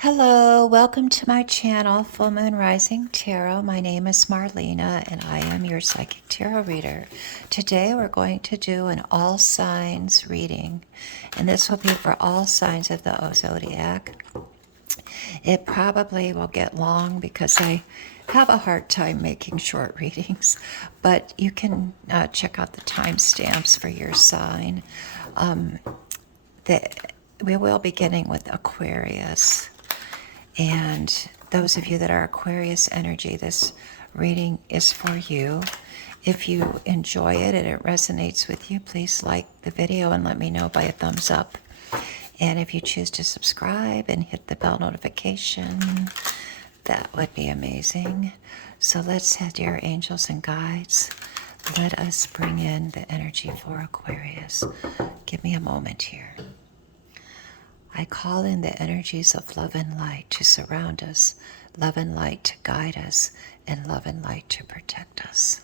Hello, welcome to my channel, Full Moon Rising Tarot. My name is Marlena and I am your psychic tarot reader. Today we're going to do an all signs reading, and this will be for all signs of the zodiac. It probably will get long because I have a hard time making short readings, but you can check out the timestamps for your sign. We will be beginning with Aquarius. And those of you that are Aquarius energy, this reading is for you. If you enjoy it and it resonates with you, please like the video and let me know by a thumbs up. And if you choose to subscribe and hit the bell notification, that would be amazing. So let's head, dear angels and guides. Let us bring in the energy for Aquarius. Give me a moment here. I call in the energies of love and light to surround us, love and light to guide us, and love and light to protect us.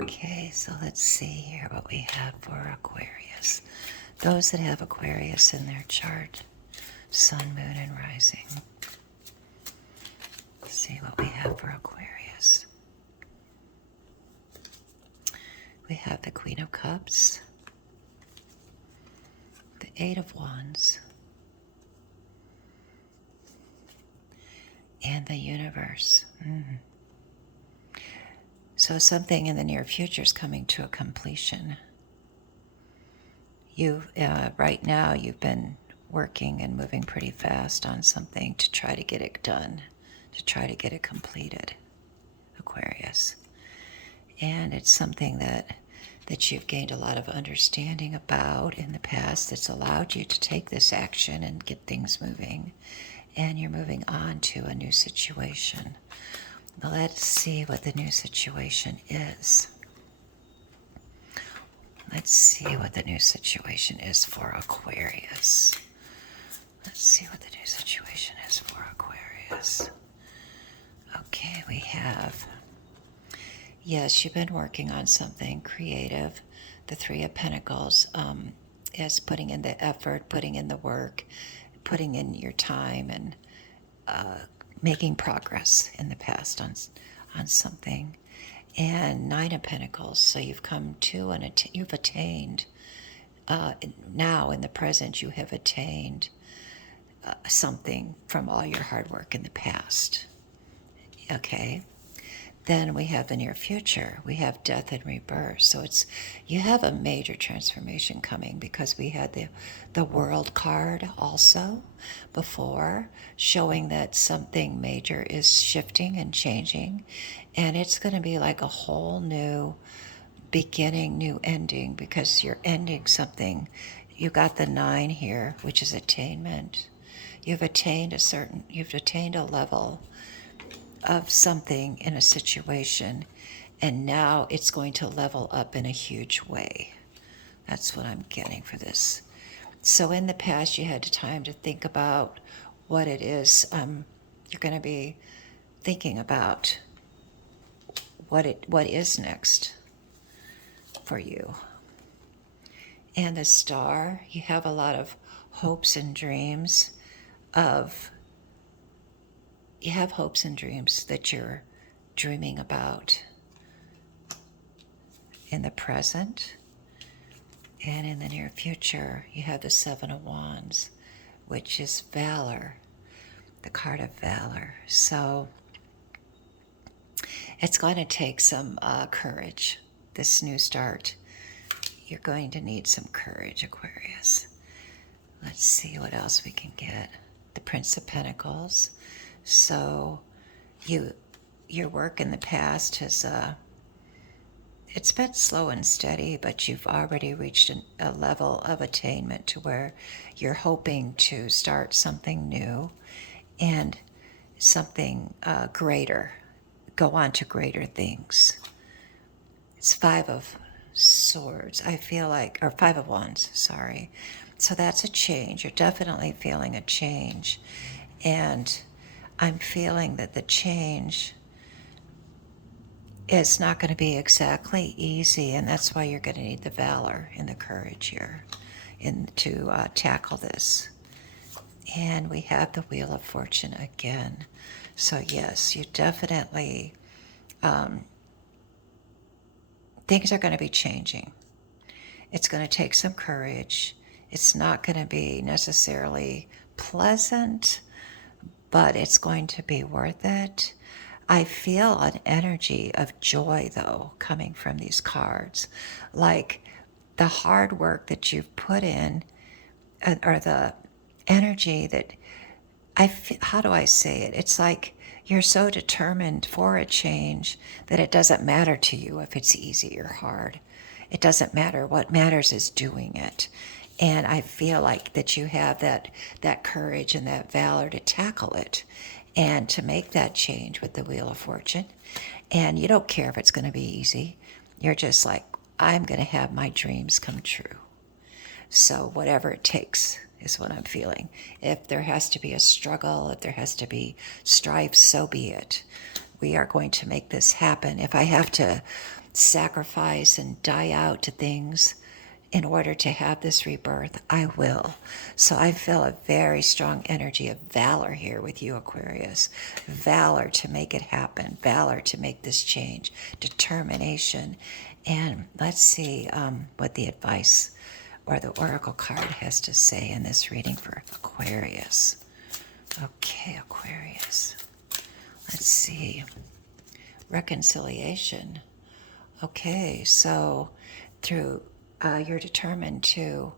Okay, so let's see here what we have for Aquarius. Those that have Aquarius in their chart, sun, moon, and rising. Let's see what we have for Aquarius. We have the Queen of Cups, the Eight of Wands, and the Universe. So something in the near future is coming to a completion. Right now, you've been working and moving pretty fast on something to try to get it done, to try to get it completed, Aquarius. And it's something that you've gained a lot of understanding about in the past that's allowed you to take this action and get things moving. And you're moving on to a new situation. Now let's see what the new situation is. Let's see what the new situation is for Aquarius. Let's see what the new situation is for Aquarius. Okay, we have, yes, you've been working on something creative. The Three of Pentacles is putting in the effort, putting in the work, putting in your time, and making progress in the past on something. And Nine of Pentacles, so you've come to and you've attained. Now in the present, you have attained something from all your hard work in the past. Okay. Then we have the near future. We have death and rebirth. So you have a major transformation coming because we had the World card also before, showing that something major is shifting and changing. And it's going to be like a whole new beginning, new ending, because you're ending something. You got the 9 here, which is attainment. You've attained a level of something in a situation, and now it's going to level up in a huge way. That's what I'm getting for this. So in the past, you had time to think about what it is you're going to be thinking about. What is next for you. And the Star, you have a lot of hopes and dreams that you're dreaming about in the present. And in the near future, you have the Seven of Wands, which is valor, the card of valor. So it's going to take some courage, this new start. You're going to need some courage, Aquarius. Let's see what else we can get. The Prince of Pentacles. So your work in the past has it's been slow and steady, but you've already reached a level of attainment to where you're hoping to start something new and something greater, go on to greater things. It's Five of Swords, I feel like, or Five of Wands, sorry. So that's a change. You're definitely feeling a change. And I'm feeling that the change is not going to be exactly easy, and that's why you're going to need the valor and the courage here to tackle this. And we have the Wheel of Fortune again. So yes, you definitely, things are going to be changing. It's going to take some courage. It's not going to be necessarily pleasant, but it's going to be worth it. I feel an energy of joy, though, coming from these cards. Like the hard work that you've put in, or the energy that how do I say it? It's like you're so determined for a change that it doesn't matter to you if it's easy or hard. It doesn't matter. What matters is doing it. And I feel like that you have that courage and that valor to tackle it and to make that change with the Wheel of Fortune. And you don't care if it's going to be easy. You're just like, I'm going to have my dreams come true. So whatever it takes is what I'm feeling. If there has to be a struggle, if there has to be strife, so be it. We are going to make this happen. If I have to sacrifice and die out to things in order to have this rebirth, I will. So I feel a very strong energy of valor here with you, Aquarius. Valor to make it happen. Valor to make this change. Determination. And let's see what the advice or the oracle card has to say in this reading for Aquarius. Okay, Aquarius. Let's see. Reconciliation. Okay, so through you're determined to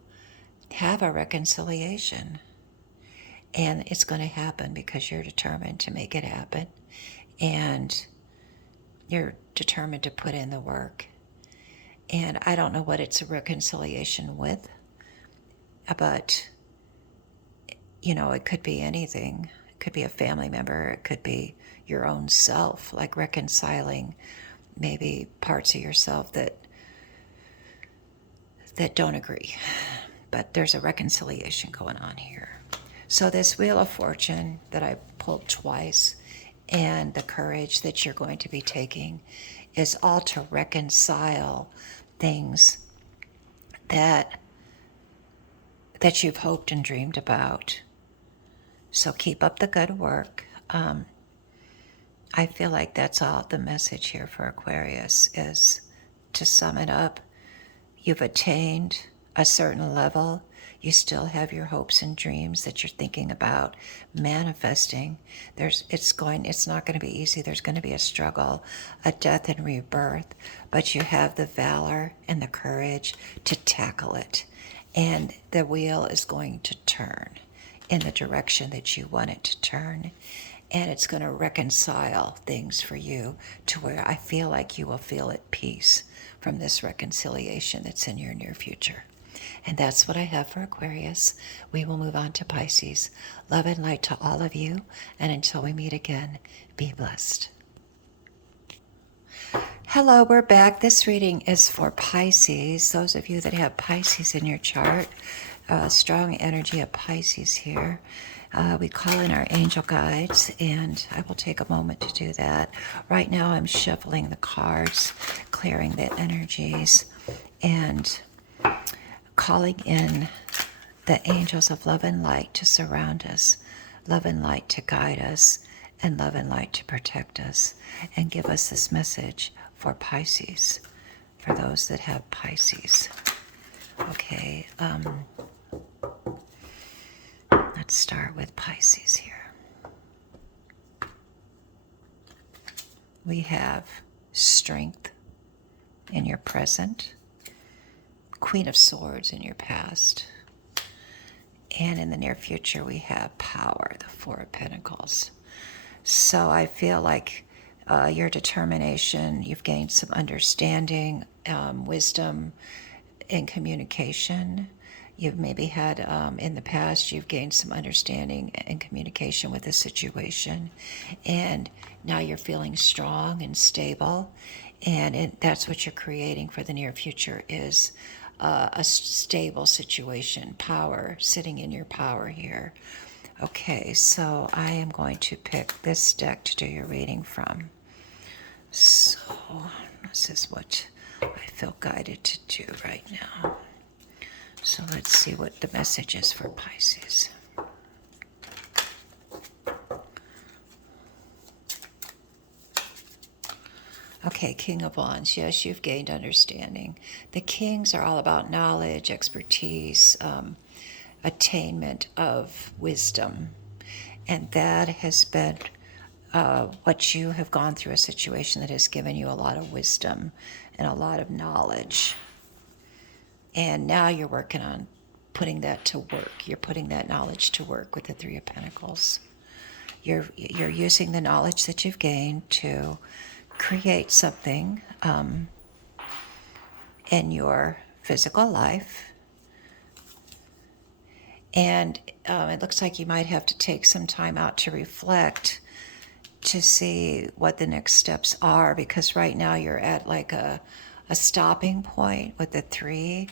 have a reconciliation, and it's going to happen because you're determined to make it happen, and you're determined to put in the work. And I don't know what it's a reconciliation with, but it could be anything. It could be a family member. It could be your own self, like reconciling maybe parts of yourself that don't agree. But there's a reconciliation going on here. So this Wheel of Fortune that I pulled twice, and the courage that you're going to be taking, is all to reconcile things that you've hoped and dreamed about. So keep up the good work. I feel like that's all the message here for Aquarius is, to sum it up, you've attained a certain level. You still have your hopes and dreams that you're thinking about manifesting. It's not going to be easy. There's going to be a struggle, a death and rebirth, but you have the valor and the courage to tackle it. And the wheel is going to turn in the direction that you want it to turn. And it's going to reconcile things for you to where I feel like you will feel at peace from this reconciliation that's in your near future. And that's what I have for Aquarius. We will move on to Pisces. Love and light to all of you. And until we meet again, be blessed. Hello, we're back. This reading is for Pisces. Those of you that have Pisces in your chart, strong energy of Pisces here. We call in our angel guides, and I will take a moment to do that. Right now I'm shuffling the cards, clearing the energies, and calling in the angels of love and light to surround us, love and light to guide us, and love and light to protect us, and give us this message for Pisces, for those that have Pisces. Okay, let's start with Pisces here. We have strength in your present, Queen of Swords in your past, and in the near future we have power, the Four of Pentacles. So I feel like your determination, you've gained some understanding, wisdom, and communication. You've maybe had, in the past, you've gained some understanding and communication with a situation, and now you're feeling strong and stable, and that's what you're creating for the near future is a stable situation, power, sitting in your power here. Okay, so I am going to pick this deck to do your reading from. So this is what I feel guided to do right now. So let's see what the message is for Pisces. Okay, King of Wands. Yes, you've gained understanding. The Kings are all about knowledge, expertise, attainment of wisdom. And that has been what you have gone through, a situation that has given you a lot of wisdom and a lot of knowledge. And now you're working on putting that to work. You're putting that knowledge to work with the Three of Pentacles. You're using the knowledge that you've gained to create something in your physical life. And it looks like you might have to take some time out to reflect to see what the next steps are, because right now you're at like a stopping point with the three.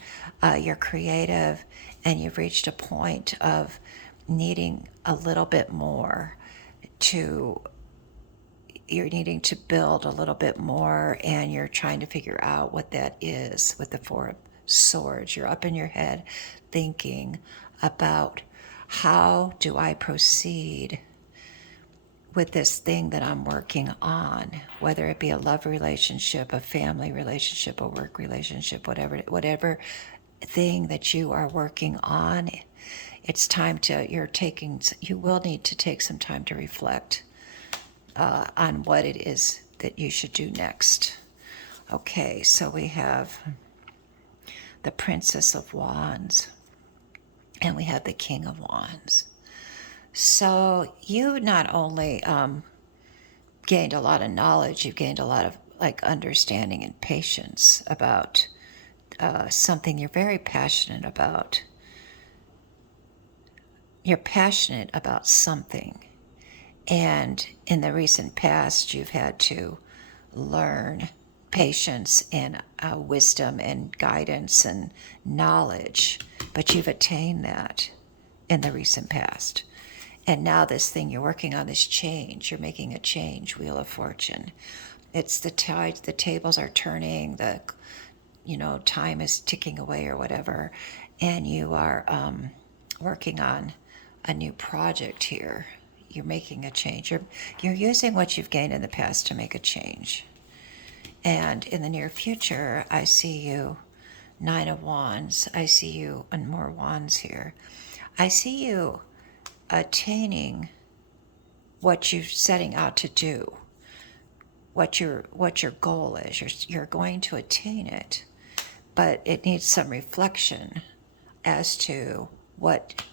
You're creative and you've reached a point of needing a little bit more you're needing to build a little bit more, and you're trying to figure out what that is with the Four of Swords. You're up in your head thinking about, how do I proceed with this thing that I'm working on, whether it be a love relationship, a family relationship, a work relationship, whatever thing that you are working on. It's time you will need to take some time to reflect on what it is that you should do next. Okay, so we have the Princess of Wands and we have the King of Wands. So you not only gained a lot of knowledge, you've gained a lot of understanding and patience about something you're very passionate about. You're passionate about something. And in the recent past, you've had to learn patience and wisdom and guidance and knowledge, but you've attained that in the recent past. And now this thing you're working on, this change, you're making a change, Wheel of Fortune. It's the tides, the tables are turning, time is ticking away or whatever, and you are working on a new project here. You're making a change. You're using what you've gained in the past to make a change. And in the near future, I see you, Nine of Wands. I see you, and more wands here. I see you attaining what you're setting out to do, what your goal is. You're going to attain it, but it needs some reflection as to what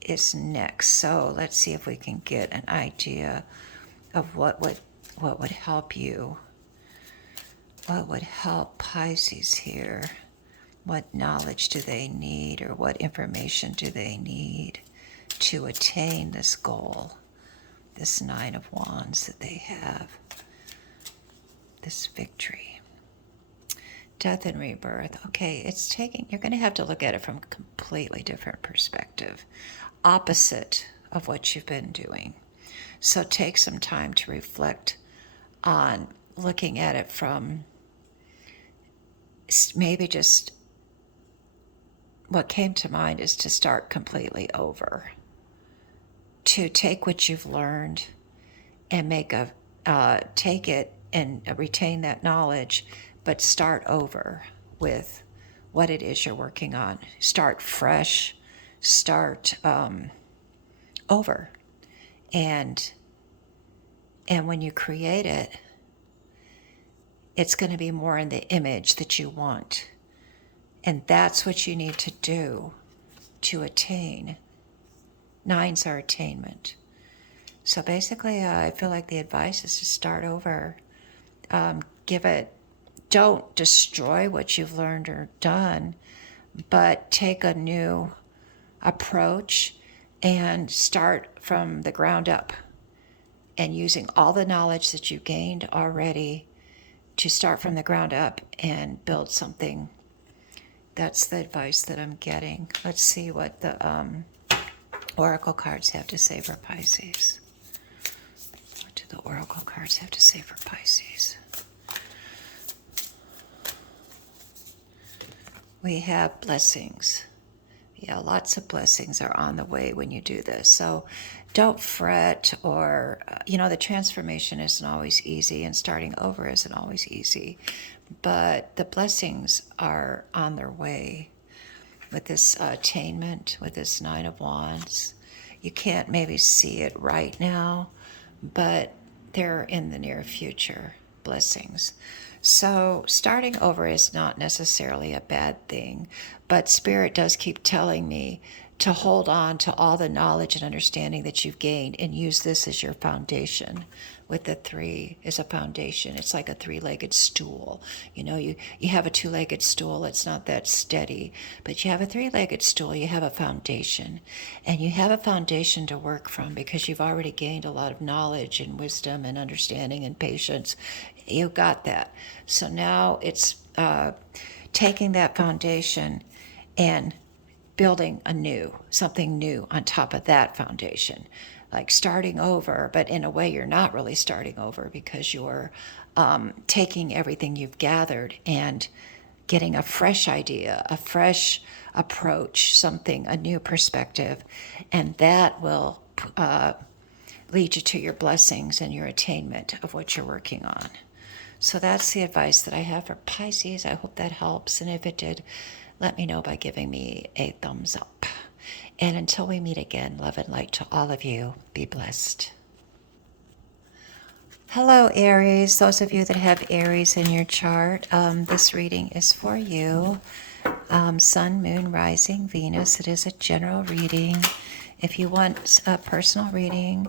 is next. So let's see if we can get an idea of what would help you. What would help Pisces here? What knowledge do they need, or what information do they need to attain this goal, this Nine of Wands that they have, this victory? Death and rebirth. Okay, you're going to have to look at it from a completely different perspective, opposite of what you've been doing. So take some time to reflect on looking at it from maybe just what came to mind is to start completely over, to take what you've learned and take it and retain that knowledge, but start over with what it is you're working on. Start fresh, start over. And when you create it, it's going to be more in the image that you want. And that's what you need to do to attain. Nines are attainment. So basically, I feel like the advice is to start over. Don't destroy what you've learned or done, but take a new approach and start from the ground up, and using all the knowledge that you gained already to start from the ground up and build something That's the advice that I'm getting. Let's see what the oracle cards have to say for Pisces. What do the oracle cards have to say for Pisces? We have blessings. Yeah, lots of blessings are on the way when you do this. So don't fret, or, the transformation isn't always easy, and starting over isn't always easy. But the blessings are on their way with this attainment, with this Nine of Wands. You can't maybe see it right now, but they're in the near future, blessings. So starting over is not necessarily a bad thing, but Spirit does keep telling me to hold on to all the knowledge and understanding that you've gained and use this as your foundation. With the three is a foundation. It's like a three-legged stool. You have a two-legged stool. It's not that steady, but you have a three-legged stool. You have a foundation, and you have a foundation to work from because you've already gained a lot of knowledge and wisdom and understanding and patience. You got that. So now it's taking that foundation and building something new on top of that foundation, like starting over, but in a way you're not really starting over because you're taking everything you've gathered and getting a fresh idea, a fresh approach, a new perspective, and that will lead you to your blessings and your attainment of what you're working on. So that's the advice that I have for Pisces. I hope that helps, and if it did, let me know by giving me a thumbs up. And until we meet again, love and light to all of you. Be blessed. Hello, Aries. Those of you that have Aries in your chart, this reading is for you. Sun, Moon, Rising, Venus. It is a general reading. If you want a personal reading,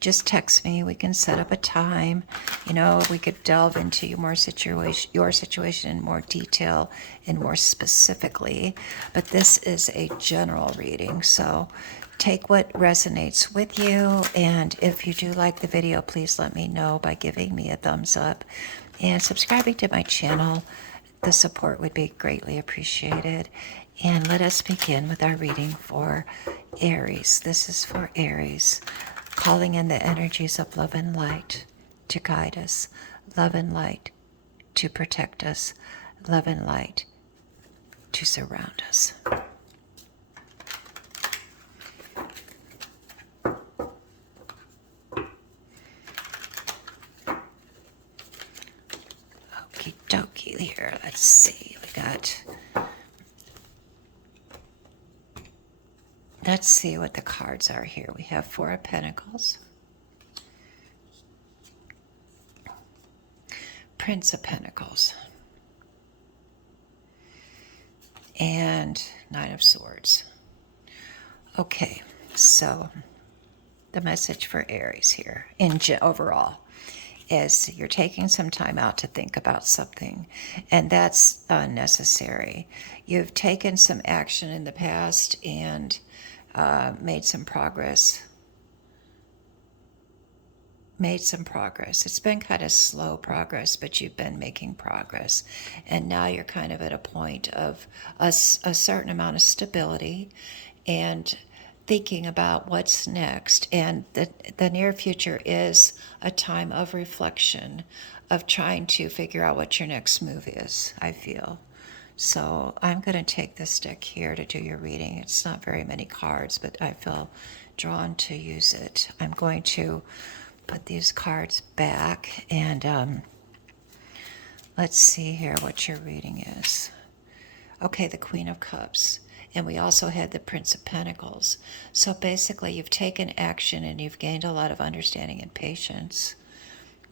just text me. We can set up a time. We could delve into your situation in more detail and more specifically. But this is a general reading, so take what resonates with you. And if you do like the video, please let me know by giving me a thumbs up and subscribing to my channel. The support would be greatly appreciated. And let us begin with our reading for Aries. This is for Aries. Calling in the energies of love and light to guide us, love and light to protect us, love and light to surround us. Okie dokie here. Let's see. Let's see what the cards are here. We have Four of Pentacles, Prince of Pentacles, and Nine of Swords. Okay, so the message for Aries here overall is you're taking some time out to think about something, and that's necessary. You've taken some action in the past and made some progress. It's been kind of slow progress, but you've been making progress. And now you're kind of at a point of a certain amount of stability and thinking about what's next. And the near future is a time of reflection, of trying to figure out what your next move is, I feel. So I'm going to take this deck here to do your reading. It's not very many cards, but I feel drawn to use it. I'm going to put these cards back, and let's see here what your reading is. Okay, the Queen of Cups. And we also had the Prince of Pentacles. So basically, you've taken action and you've gained a lot of understanding and patience.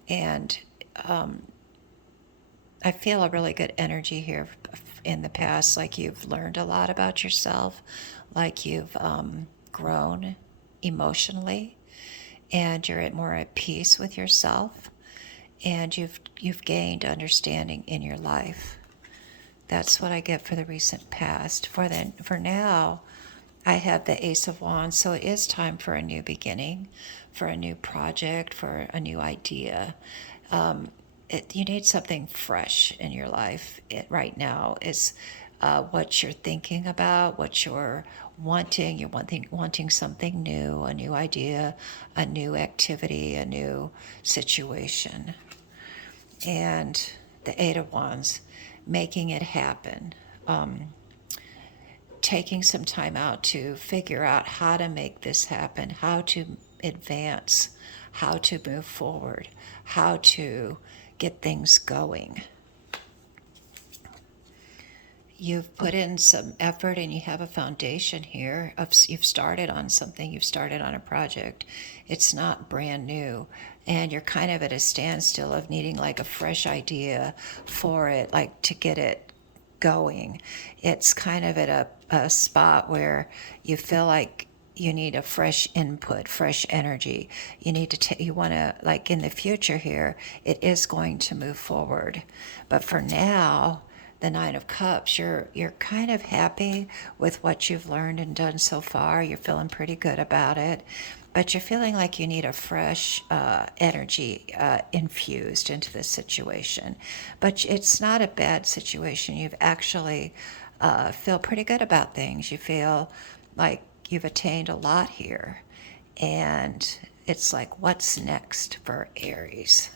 And I feel a really good energy here in the past, like you've learned a lot about yourself, like you've grown emotionally, and you're more at peace with yourself, and you've gained understanding in your life. That's what I get for the recent past. For now, I have the Ace of Wands, so it is time for a new beginning, for a new project, for a new idea. You need something fresh in your life right now. Is what you're thinking about, what you're wanting. You're wanting something new, a new idea, a new activity, a new situation. And the Eight of Wands, making it happen. Taking some time out to figure out how to make this happen, how to advance, how to move forward, how to get things going. You've put in some effort and you have a foundation here. You've started on something, you've started on a project. It's not brand new. And you're kind of at a standstill of needing like a fresh idea for it, like to get it going. It's kind of at a spot where you feel like you need a fresh input, fresh energy. You need to, you want to, like in the future here, it is going to move forward. But for now, the Nine of Cups, you're kind of happy with what you've learned and done so far. You're feeling pretty good about it, but you're feeling like you need a fresh energy infused into this situation. But it's not a bad situation. You've actually feel pretty good about things. You feel like you've attained a lot here, and it's like, what's next for Aries?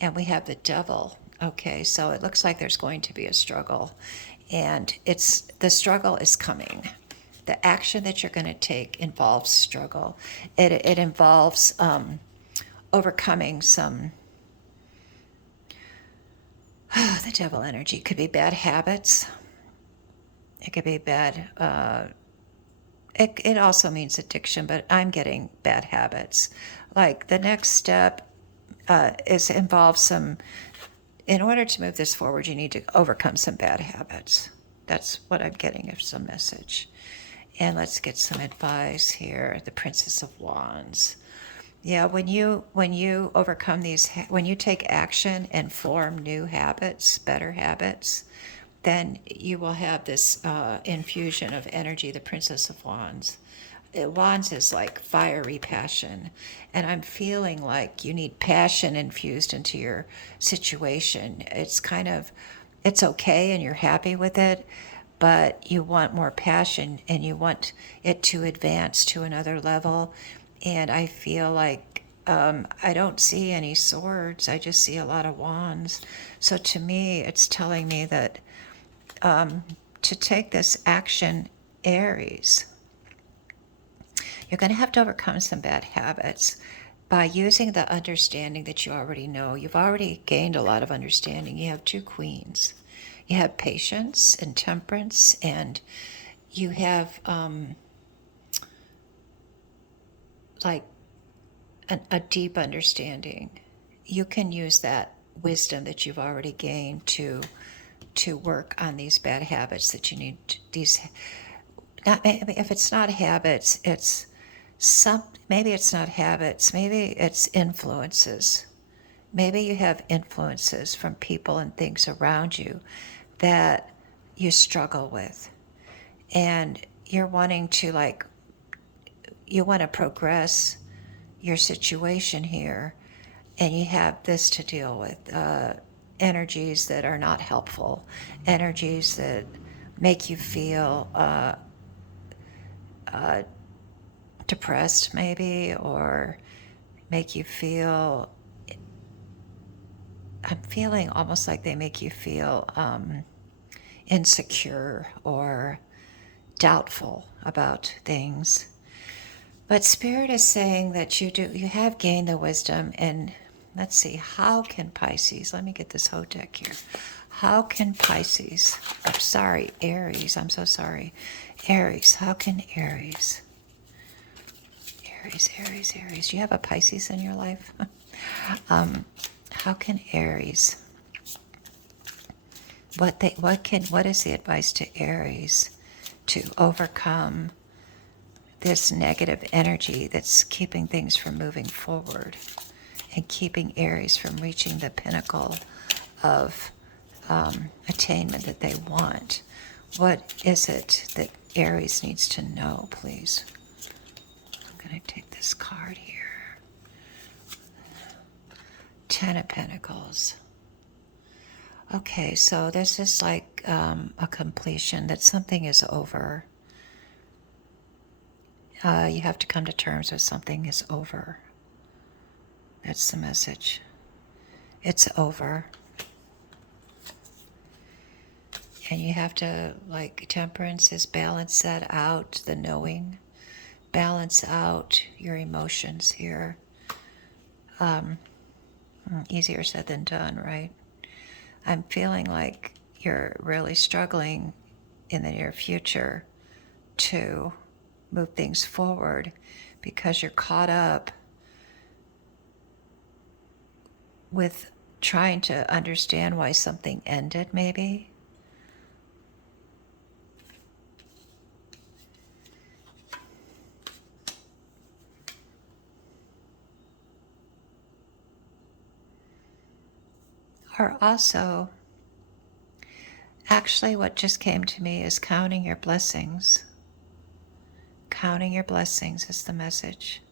And we have the Devil. Okay, so it looks like there's going to be a struggle, and the struggle is coming. The action that you're going to take involves struggle. It involves overcoming some. The Devil energy could be bad habits. It could be bad. It also means addiction, but I'm getting bad habits. Like the next step involves some. In order to move this forward, you need to overcome some bad habits. That's what I'm getting as some message. And let's get some advice here. The Princess of Wands. Yeah, when you overcome these, when you take action and form new habits, better habits, then you will have this infusion of energy, the Princess of Wands. Wands is like fiery passion, and I'm feeling like you need passion infused into your situation. It's okay and you're happy with it, but you want more passion and you want it to advance to another level. And I feel like I don't see any swords, I just see a lot of wands. So to me, it's telling me that to take this action, Aries, you're going to have to overcome some bad habits by using the understanding that you already know. You've already gained a lot of understanding. You have two queens. You have patience and temperance, and you have like a deep understanding. You can use that wisdom that you've already gained to work on these bad habits that you need. If it's not habits, maybe it's not habits, maybe it's influences. Maybe you have influences from people and things around you that you struggle with. And you're wanting to you want to progress your situation here, and you have this to deal with. Energies that are not helpful, energies that make you feel depressed maybe, or make you feel, I'm feeling almost like they make you feel insecure or doubtful about things. But Spirit is saying that you have gained the wisdom. And let's see, how can Pisces, let me get this whole deck here. How can Pisces, Aries, I'm so sorry. Aries, how can Aries? Aries. Do you have a Pisces in your life? How can Aries? What is the advice to Aries to overcome this negative energy that's keeping things from moving forward and keeping Aries from reaching the pinnacle of attainment that they want? What is it that Aries needs to know, please? I'm going to take this card here. Ten of Pentacles. Okay, so this is like a completion, that something is over. You have to come to terms with something is over. That's the message. It's over. And you have to, like, temperance is balance that out, the knowing. Balance out your emotions here. Easier said than done, right? I'm feeling like you're really struggling in the near future to move things forward because you're caught up with trying to understand why something ended, maybe. Or also, actually, what just came to me is counting your blessings. Counting your blessings is the message.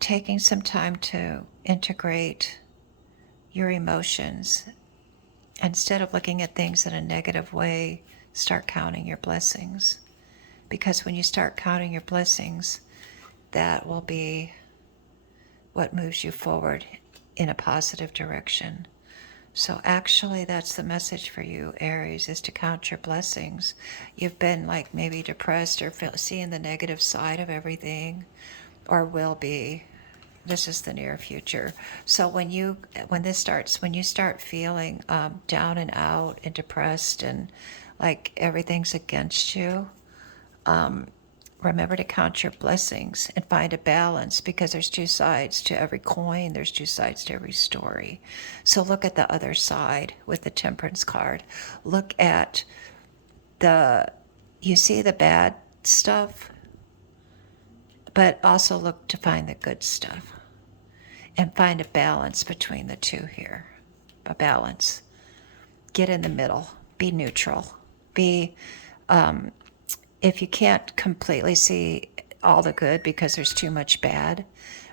Taking some time to integrate your emotions. Instead of looking at things in a negative way, start counting your blessings. Because when you start counting your blessings, that will be what moves you forward in a positive direction. So actually, that's the message for you, Aries, is to count your blessings. You've been like maybe depressed or seeing the negative side of everything, or will be. This is the near future. So when you start feeling down and out and depressed and like everything's against you, remember to count your blessings and find a balance, because there's two sides to every coin. There's two sides to every story. So look at the other side with the Temperance card. Look at you see the bad stuff, but also look to find the good stuff and find a balance between the two here. A balance. Get in the middle. Be neutral. If you can't completely see all the good because there's too much bad,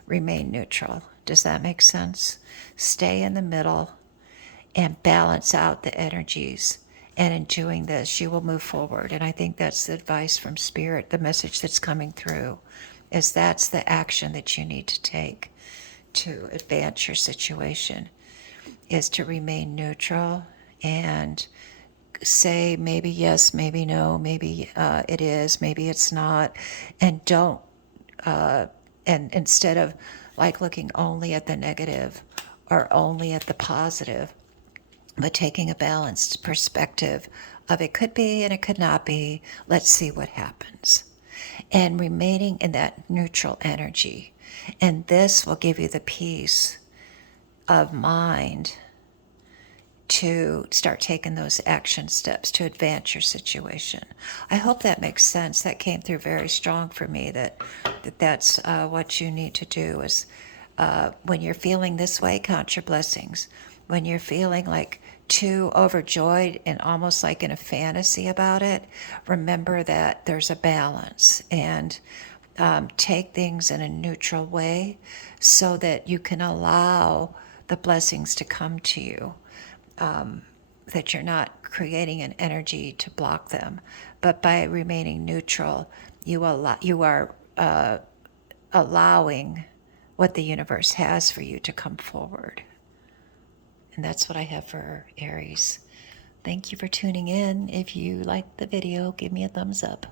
remain neutral. Does that make sense? Stay in the middle and balance out the energies. And in doing this, you will move forward. And I think that's the advice from Spirit, the message that's coming through, is that's the action that you need to take to advance your situation, is to remain neutral and say maybe yes, maybe no, maybe it is, maybe it's not, and don't and instead of like looking only at the negative or only at the positive, but taking a balanced perspective of it could be and it could not be. Let's see what happens, and remaining in that neutral energy, and this will give you the peace of mind to start taking those action steps to advance your situation. I hope that makes sense. That came through very strong for me, that's what you need to do is when you're feeling this way, count your blessings. When you're feeling like too overjoyed and almost like in a fantasy about it, remember that there's a balance, and take things in a neutral way so that you can allow the blessings to come to you. That you're not creating an energy to block them, but by remaining neutral, you are allowing what the universe has for you to come forward. And that's what I have for Aries. Thank you for tuning in. If you liked the video, give me a thumbs up.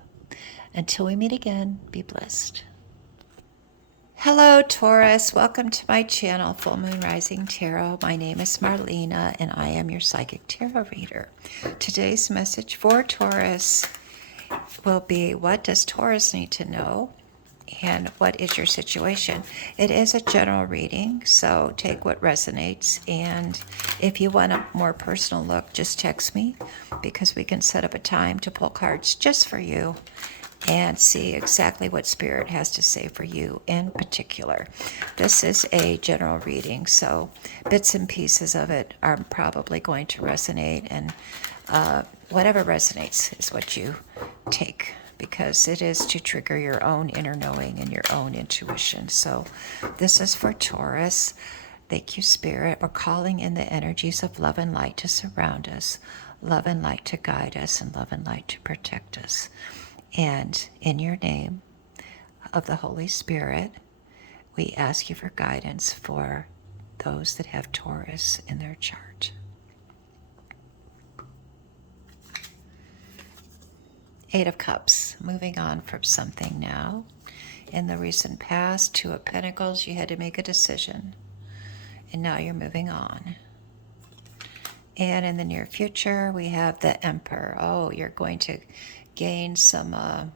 Until we meet again, be blessed. Hello, Taurus. Welcome to my channel, Full Moon Rising Tarot. My name is Marlena, and I am your psychic tarot reader. Today's message for Taurus will be, what does Taurus need to know? And what is your situation? It is a general reading, so take what resonates. And if you want a more personal look, just text me, because we can set up a time to pull cards just for you and see exactly what Spirit has to say for you in particular. This is a general reading, so bits and pieces of it are probably going to resonate, and whatever resonates is what you take, because it is to trigger your own inner knowing and your own intuition. So this is for Taurus. Thank you, Spirit. We're calling in the energies of love and light to surround us, love and light to guide us, and love and light to protect us. And in your name of the Holy Spirit, we ask you for guidance for those that have Taurus in their chart. Eight of Cups, moving on from something now. In the recent past, Two of Pentacles, you had to make a decision, and now you're moving on. And in the near future, we have the Emperor. Oh, you're going to gain some, a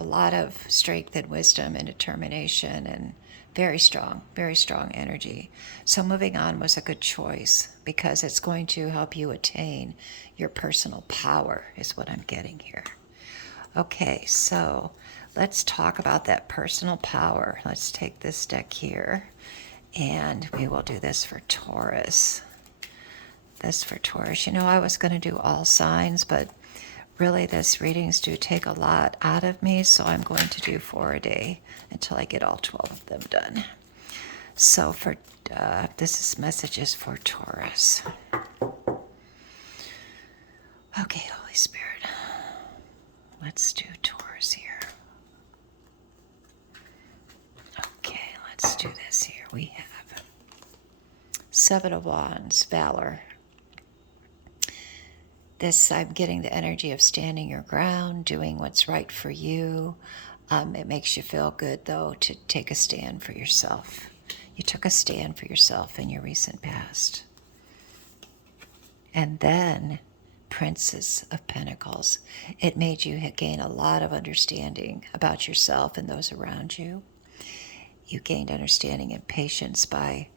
lot of strength and wisdom and determination, and very strong energy. So moving on was a good choice because it's going to help you attain your personal power, is what I'm getting here. Okay, so let's talk about that personal power. Let's take this deck here, and we will do this for Taurus. This for Taurus. You know, I was going to do all signs, but really these readings do take a lot out of me, so I'm going to do 4 a day until I get all 12 of them done. So for this message is for Taurus. Okay, Holy Spirit. Let's do Taurus here. Okay, let's do this here. We have Seven of Wands, Valor. This, I'm getting the energy of standing your ground, doing what's right for you. It makes you feel good, though, to take a stand for yourself. You took a stand for yourself in your recent past. And then Princess of Pentacles. It made you gain a lot of understanding about yourself and those around you. You gained understanding and patience by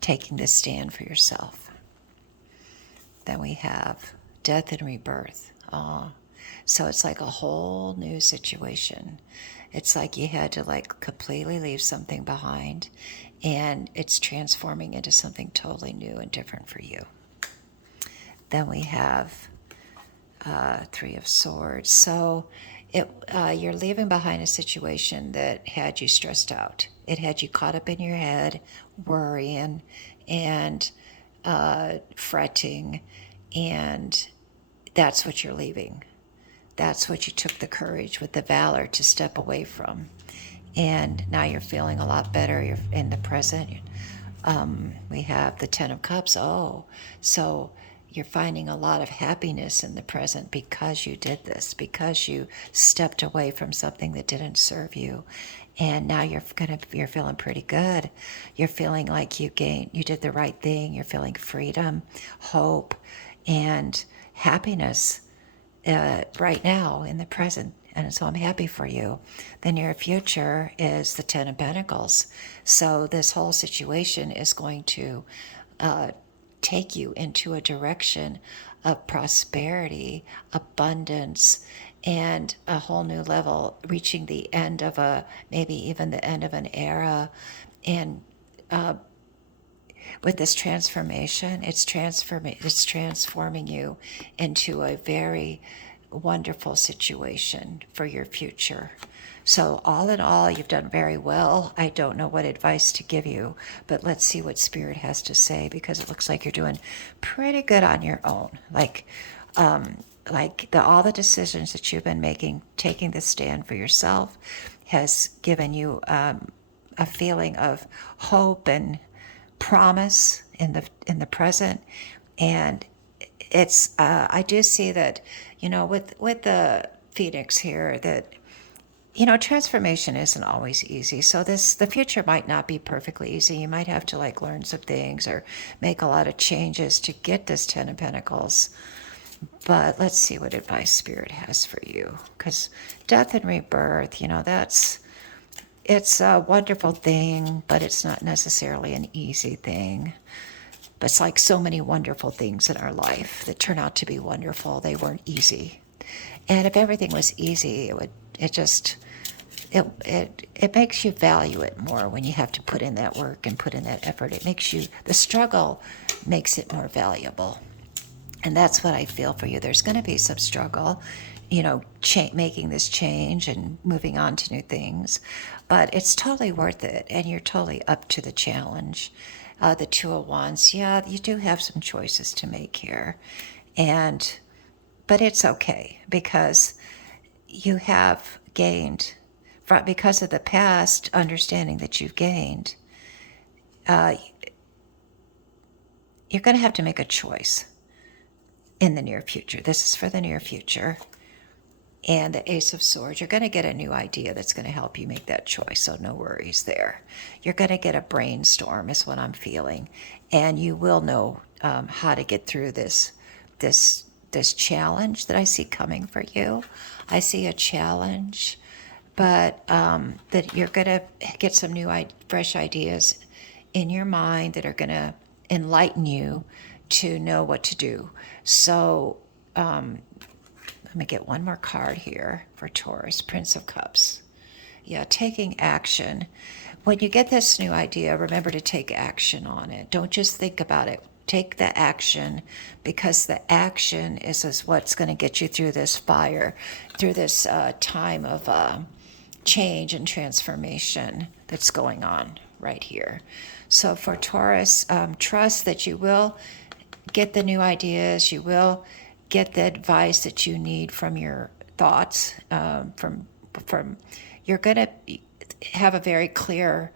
taking this stand for yourself. Then we have Death and Rebirth. So it's like a whole new situation. It's like you had to completely leave something behind, and it's transforming into something totally new and different for you. Then we have Three of Swords. So you're leaving behind a situation that had you stressed out. It had you caught up in your head, worrying and fretting, and that's what you're leaving. That's what you took the courage with the valor to step away from. And now you're feeling a lot better. You're in the present. We have the Ten of Cups. Oh, so you're finding a lot of happiness in the present because you did this, because you stepped away from something that didn't serve you. And now you're feeling pretty good. You're feeling like you did the right thing. You're feeling freedom, hope, and happiness right now in the present. And so I'm happy for you. The near future is the Ten of Pentacles. So this whole situation is going to take you into a direction of prosperity, abundance, and a whole new level, reaching the end of maybe even the end of an era. And with this transformation, it's transforming you into a very wonderful situation for your future. So all in all, you've done very well. I don't know what advice to give you, but let's see what Spirit has to say, because it looks like you're doing pretty good on your own. All the decisions that you've been making, taking the stand for yourself, has given you a feeling of hope and promise in the present. And it's I do see that, with the Phoenix here, that transformation isn't always easy. So the future might not be perfectly easy. You might have to learn some things or make a lot of changes to get this Ten of Pentacles. But let's see what advice Spirit has for you. Because death and rebirth, it's a wonderful thing, but it's not necessarily an easy thing. But it's like so many wonderful things in our life that turn out to be wonderful. They weren't easy. And if everything was easy, it makes you value it more when you have to put in that work and put in that effort. The struggle makes it more valuable. And that's what I feel for you. There's going to be some struggle making this change and moving on to new things. But it's totally worth it, and you're totally up to the challenge. The Two of Wands, yeah, you do have some choices to make here, but it's okay because you have gained, because of the past understanding that you've gained. You're going to have to make a choice in the near future. This is for the near future. And the Ace of Swords, you're going to get a new idea that's going to help you make that choice, so no worries there. You're going to get a brainstorm is what I'm feeling, and you will know how to get through this challenge that I see coming for you. I see a challenge, but that you're going to get some new fresh ideas in your mind that are going to enlighten you to know what to do. So let me get one more card here for Taurus, Prince of Cups. Yeah, taking action. When you get this new idea, remember to take action on it. Don't just think about it. Take the action, because the action is what's going to get you through this fire, through this time of change and transformation that's going on right here. So for Taurus, trust that you will get the new ideas. You will get the advice that you need from your thoughts. You're going to have a very clear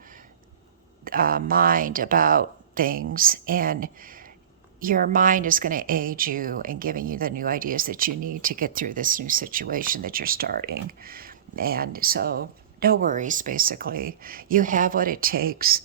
mind about things, and your mind is going to aid you in giving you the new ideas that you need to get through this new situation that you're starting. And so no worries, basically. You have what it takes.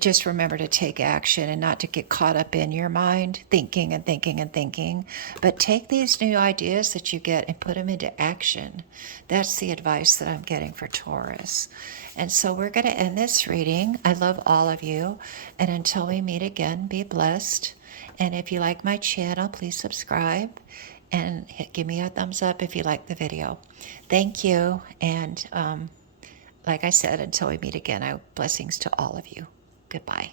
Just remember to take action and not to get caught up in your mind thinking and thinking and thinking, but take these new ideas that you get and put them into action. That's the advice that I'm getting for Taurus. And so we're going to end this reading. I love all of you, and until we meet again, be blessed. And if you like my channel, please subscribe and give me a thumbs up if you like the video. Thank you. And like I said, until we meet again, blessings to all of you. Goodbye.